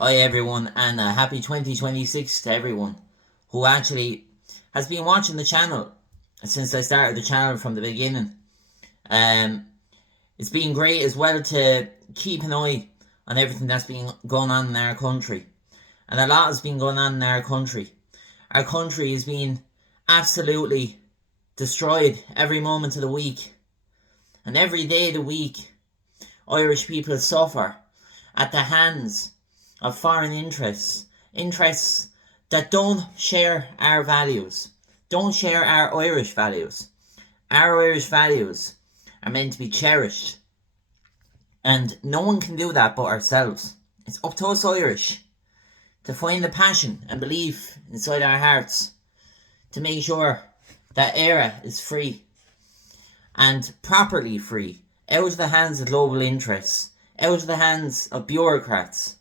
Hi everyone, and happy 2026 to everyone who actually has been watching the channel since I started the channel from the beginning. Um, it's been great as well to keep an eye on everything that's been going on in our country. And a lot has been going on in our country. Our country is being absolutely destroyed every moment of the week. And every day of the week, Irish people suffer at the hands of foreign interests that don't share our values, don't share our Irish values. Our Irish values are meant to be cherished, and no one can do that but ourselves. It's up to us Irish to find the passion and belief inside our hearts to make sure that ERA is free and properly free, out of the hands of global interests, out of the hands of bureaucrats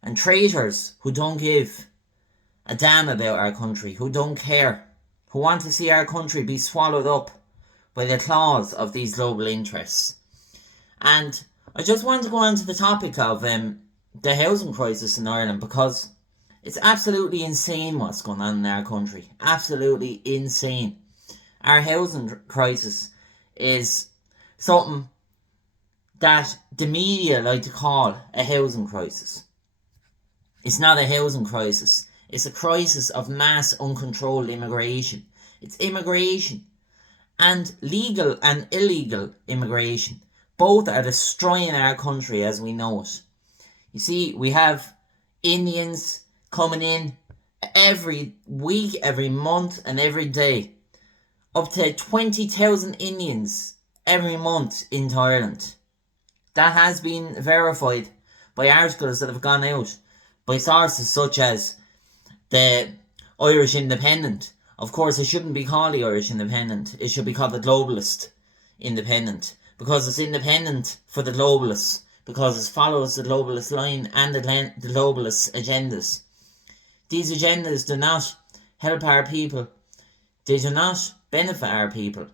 and traitors who don't give a damn about our country, who don't care, who want to see our country be swallowed up by the claws of these global interests. And I just want to go on to the topic of the housing crisis in Ireland, because it's absolutely insane what's going on in our country. Absolutely insane. Our housing crisis is something that the media like to call a housing crisis. It's not a housing crisis. It's a crisis of mass uncontrolled immigration. It's immigration, and legal and illegal immigration. Both are destroying our country as we know it. You see, we have Indians coming in every week, every month, and every day. Up to 20,000 Indians every month into Ireland. That has been verified by articles that have gone out by sources such as the Irish Independent. Of course, it shouldn't be called the Irish Independent. It should be called the Globalist Independent, because it's independent for the globalists, because it follows the globalist line and the globalist agendas. These agendas do not help our people. They do not benefit our people.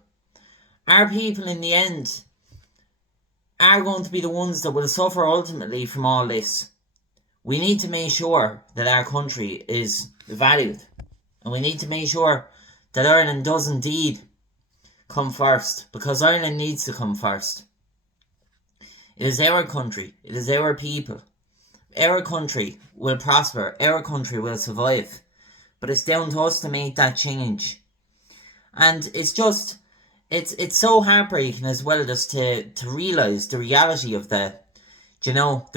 Our people, in the end, are going to be the ones that will suffer ultimately from all this. We need to make sure that our country is valued, and we need to make sure that Ireland does indeed come first, because Ireland needs to come first. It is our country, it is our people. Our country will prosper, our country will survive, but it's down to us to make that change. And it's so heartbreaking as well, just to realise the reality of the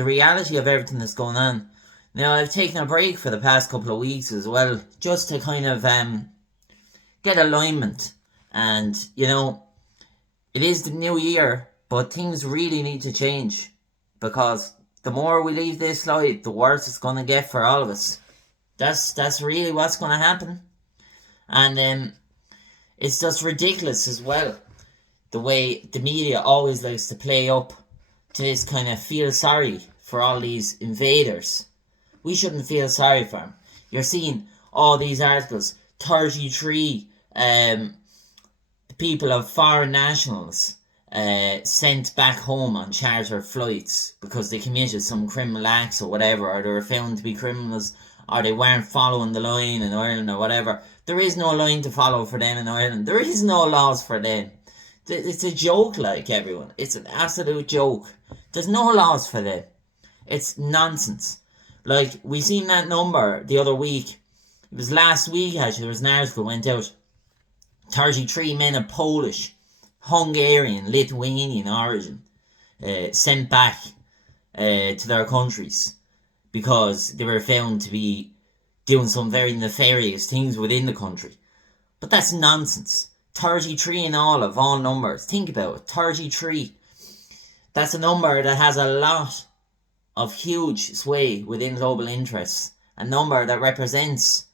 reality of everything that's going on. Now, I've taken a break for the past couple of weeks as well, just to kind of get alignment. And, it is the new year, but things really need to change, because the more we leave this life, the worse it's going to get for all of us. That's really what's going to happen. And it's just ridiculous as well, the way the media always likes to play up to this kind of feel sorry for all these invaders. We shouldn't feel sorry for them. You're seeing all these articles, 33 people of foreign nationals sent back home on charter flights because they committed some criminal acts or whatever, or they were found to be criminals, or they weren't following the line in Ireland or whatever. There is no line to follow for them in Ireland. There is no laws for them. It's a joke, like, everyone. It's an absolute joke. There's no laws for them. It's nonsense. Like, we seen that number the other week. It was last week, actually. There was an article went out. 33 men of Polish, Hungarian, Lithuanian origin sent back to their countries because they were found to be doing some very nefarious things within the country. But that's nonsense. 33 in all, of all numbers. Think about it. 33. That's a number that has a lot of huge sway within global interests. A number that represents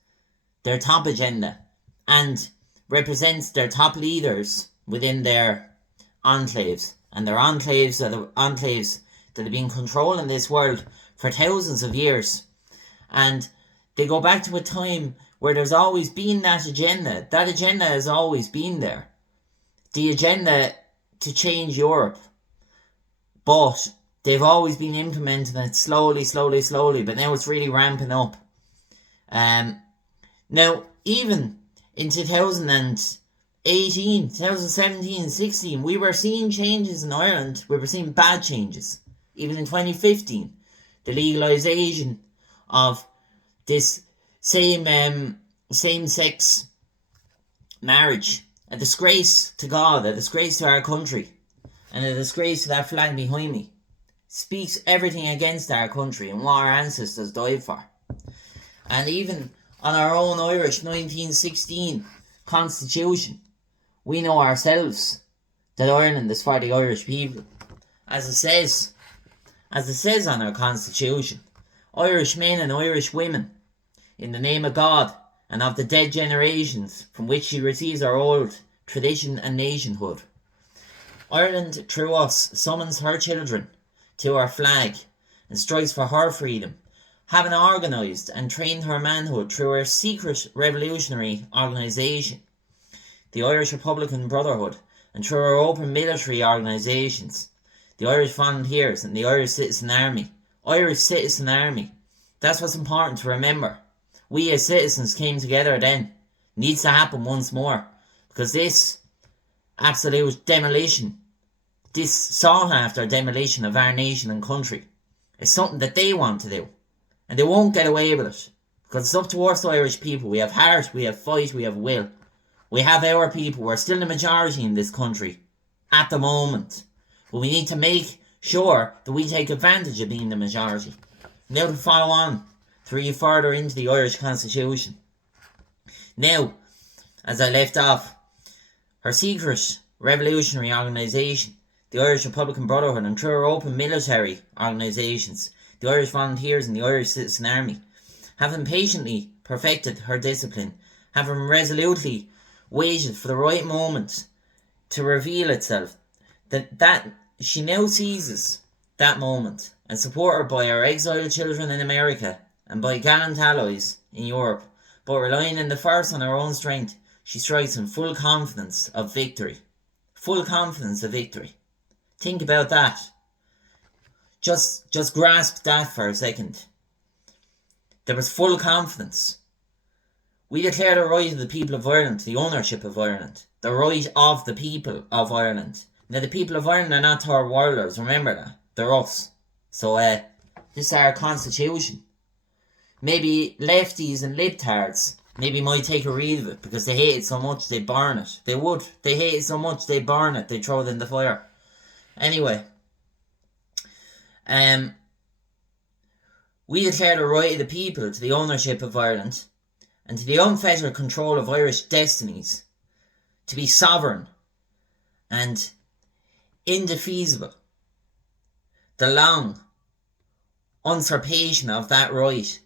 their top agenda and represents their top leaders within their enclaves. And their enclaves that have been controlling this world for thousands of years. And they go back to a time where there's always been that agenda. That agenda has always been there. The agenda to change Europe. But They've always been implementing it slowly, but now it's really ramping up. Now, even in 2018, 2017, 16, we were seeing changes in Ireland. We were seeing bad changes. Even in 2015, the legalisation of this same-sex marriage, a disgrace to God, a disgrace to our country, and a disgrace to that flag behind me. Speaks everything against our country and what our ancestors died for. And even on our own Irish 1916 constitution, we know ourselves that Ireland is for the Irish people. As it says on our constitution, Irish men and Irish women, in the name of God and of the dead generations from which she receives our old tradition and nationhood. Ireland, through us, summons her children to our flag and strives for her freedom, having organised and trained her manhood through her secret revolutionary organisation, the Irish Republican Brotherhood, and through her open military organisations, the Irish Volunteers and the Irish Citizen Army. Irish Citizen Army. That's what's important to remember. We as citizens came together then. Needs to happen once more, because this absolute demolition, this sought-after demolition of our nation and country, is something that they want to do. And they won't get away with it. Because it's up to us Irish people. We have heart, we have fight, we have will. We have our people. We're still the majority in this country. At the moment. But we need to make sure that we take advantage of being the majority. Now to follow on, to read further into the Irish Constitution. Now, as I left off, her secret revolutionary organisation, the Irish Republican Brotherhood, and through her open military organisations, the Irish Volunteers and the Irish Citizen Army, having patiently perfected her discipline, having resolutely waited for the right moment to reveal itself, that she now seizes that moment, and supported by her exiled children in America and by gallant allies in Europe, but relying in the first on her own strength, she strikes in full confidence of victory. Full confidence of victory. Think about that. Just grasp that for a second. There was full confidence. We declare the right of the people of Ireland, the ownership of Ireland. The right of the people of Ireland. Now the people of Ireland are not third worlders, remember that. They're us. So this is our constitution. Maybe lefties and libtards maybe might take a read of it because they hate it so much they burn it. They would. They hate it so much they burn it. They throw it in the fire. Anyway. We declare the right of the people to the ownership of Ireland and to the unfettered control of Irish destinies, to be sovereign and indefeasible. The long usurpation of that right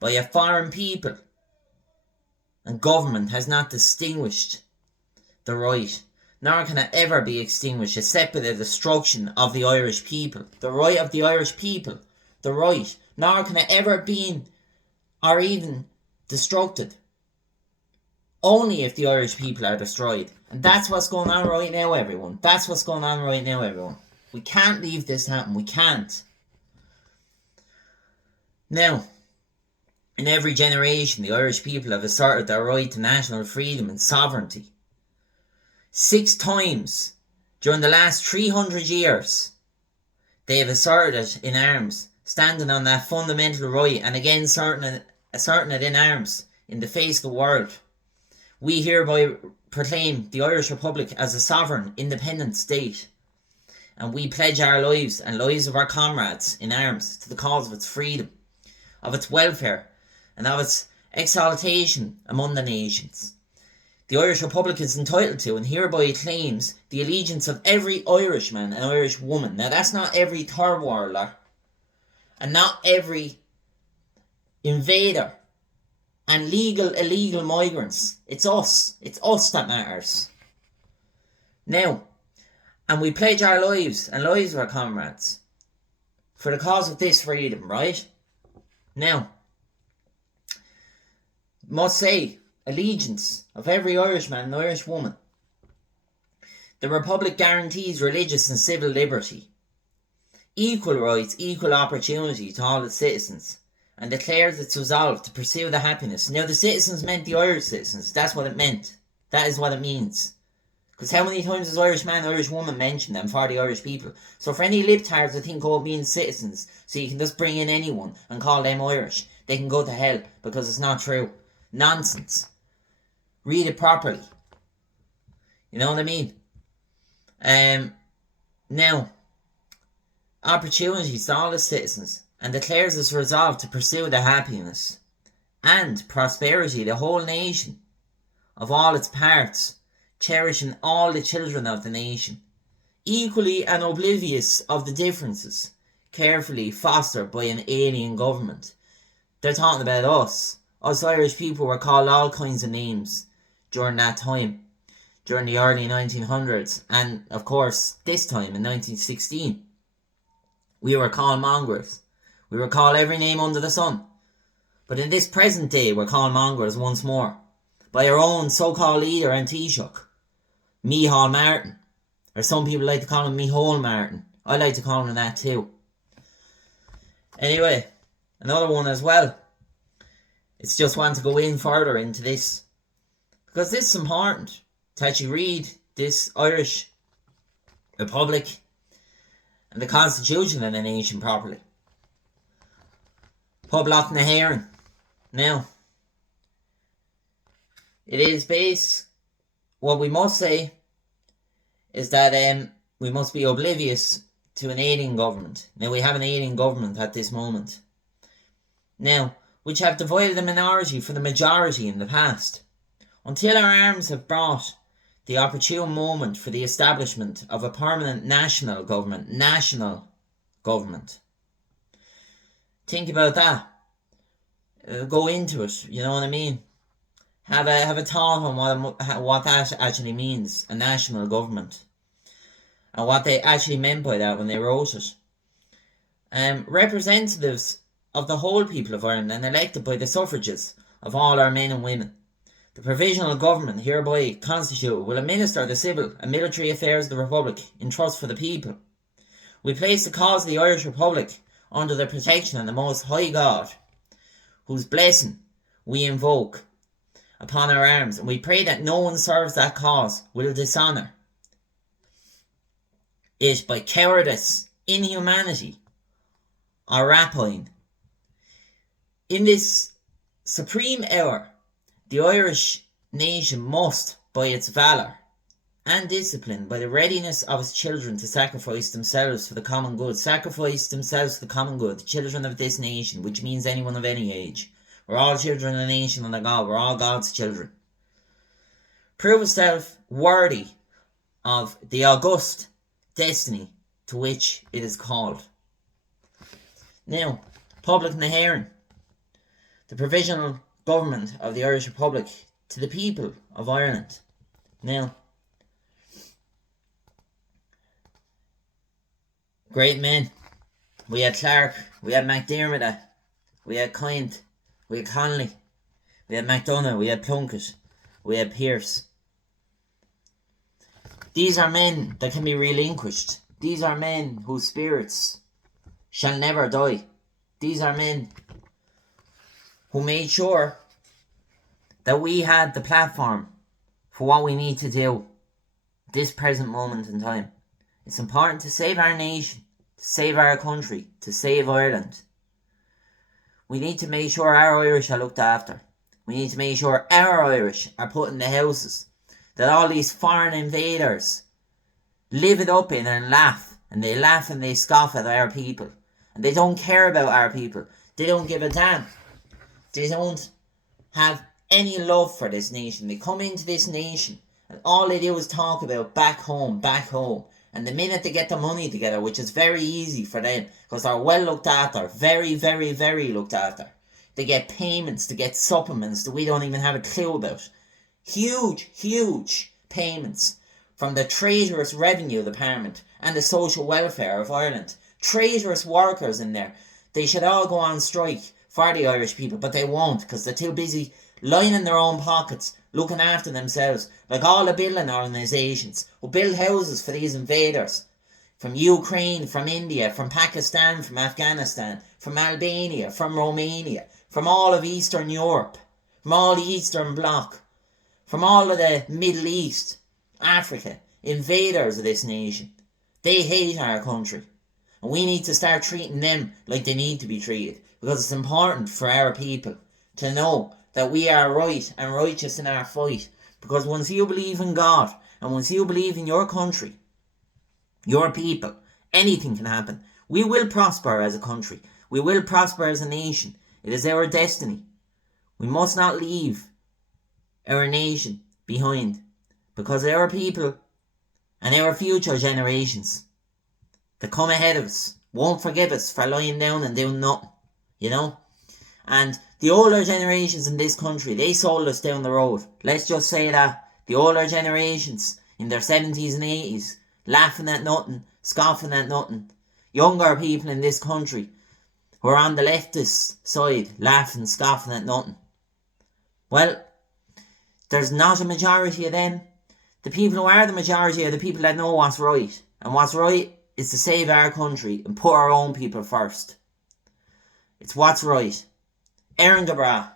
by a foreign people and government has not distinguished the right, nor can it ever be extinguished except by the destruction of the Irish people. The right of the Irish people, the right, nor can it ever be or even destructed. Only if the Irish people are destroyed. And that's what's going on right now, everyone. That's what's going on right now, everyone. We can't leave this happen. We can't. Now, in every generation, the Irish people have asserted their right to national freedom and sovereignty. 6 times during the last 300 years, they have asserted it in arms, standing on that fundamental right, and again asserting it in arms in the face of the world. We hereby proclaim the Irish Republic as a sovereign, independent state, and we pledge our lives and lives of our comrades in arms to the cause of its freedom, of its welfare, and of its exaltation among the nations. The Irish Republic is entitled to and hereby claims the allegiance of every Irishman and Irish woman. Now that's not every third worlder and not every invader and illegal migrants. It's us. It's us that matters. Now, and we pledge our lives and lives of our comrades for the cause of this freedom, right? Now, must say, allegiance of every Irishman and Irish woman. The Republic guarantees religious and civil liberty, equal rights, equal opportunity to all its citizens, and declares its resolve to pursue the happiness. Now, the citizens meant the Irish citizens. That's what it meant. That is what it means. Because how many times has Irish man, Irish woman mentioned them for the Irish people? So for any libtards that think, oh, it means citizens, so you can just bring in anyone and call them Irish, they can go to hell, because it's not true. Nonsense. Read it properly. You know what I mean? Now, opportunities to all the citizens, and declares its resolve to pursue the happiness and prosperity of the whole nation, of all its parts, cherishing all the children of the nation, equally and oblivious of the differences, carefully fostered by an alien government. They're talking about us. Us Irish people were called all kinds of names during that time, during the early 1900s, and of course this time in 1916. We were called mongrels. We were called every name under the sun. But in this present day, we're called mongrels once more, by our own so-called leader and Taoiseach, Micheál Martin. Or some people like to call him Micheál Martin. I like to call him that too. Anyway, another one as well. It's just want to go in further into this, because this is important to actually read this Irish Republic and the Constitution of the nation properly. Poblacht na Héireann. Now, it is based, what we must say is that we must be oblivious to an alien government. Now, we have an alien government at this moment. Now, which have divided the minority from the majority in the past, until our arms have brought the opportune moment for the establishment of a permanent national government. National government. Think about that. Go into it, you know what I mean? Have a thought on what that actually means, a national government, and what they actually meant by that when they wrote it. Representatives of the whole people of Ireland and elected by the suffrages of all our men and women. The provisional government hereby constituted will administer the civil and military affairs of the Republic in trust for the people. We place the cause of the Irish Republic under the protection of the Most High God, whose blessing we invoke upon our arms, and we pray that no one serves that cause will dishonour it by cowardice, inhumanity, or rapine. In this supreme hour, the Irish nation must, by its valour and discipline, by the readiness of its children to sacrifice themselves for the common good, the children of this nation, which means anyone of any age. We're all children of the nation under God. We're all God's children. Prove itself worthy of the august destiny to which it is called. Now, Poblacht na Héireann, the provisional government of the Irish Republic, to the people of Ireland. Now, great men. We had Clark, we had McDermott, we had Kind, we had Connolly, we had MacDonagh, we had Plunkett, we had Pearse. These are men that can be relinquished. These are men whose spirits shall never die. These are men who made sure that we had the platform for what we need to do this present moment in time. It's important to save our nation, to save our country, to save Ireland. We need to make sure our Irish are looked after. We need to make sure our Irish are put in the houses that all these foreign invaders live it up in and laugh. And they laugh and they scoff at our people. And they don't care about our people. They don't give a damn. They don't have any love for this nation. They come into this nation and all they do is talk about back home. And the minute they get the money together, which is very easy for them, because they're well looked after, very, very, very looked after. They get payments, they get supplements that we don't even have a clue about. Huge, huge payments from the traitorous revenue department and the social welfare of Ireland. Traitorous workers in there. They should all go on strike for the Irish people, but they won't, because they're too busy lining their own pockets, looking after themselves, like all the building organisations who build houses for these invaders. from Ukraine, from India, from Pakistan, from Afghanistan, from Albania, from Romania, from all of Eastern Europe, from all the Eastern Bloc, from all of the Middle East, Africa, invaders of this nation. They hate our country. And we need to start treating them like they need to be treated. Because it's important for our people to know that we are right and righteous in our fight. Because once you believe in God, and once you believe in your country, your people, anything can happen. We will prosper as a country. We will prosper as a nation. It is our destiny. We must not leave our nation behind. Because our people and our future generations that come ahead of us won't forgive us for lying down and doing nothing. You know? And the older generations in this country, they sold us down the road. Let's just say that. The older generations in their 70s and 80s, laughing at nothing, scoffing at nothing. Younger people in this country who are on the leftist side, laughing, scoffing at nothing. Well, there's not a majority of them. The people who are the majority are the people that know what's right. And what's right is to save our country and put our own people first. It's what's right. Aaron Gabra.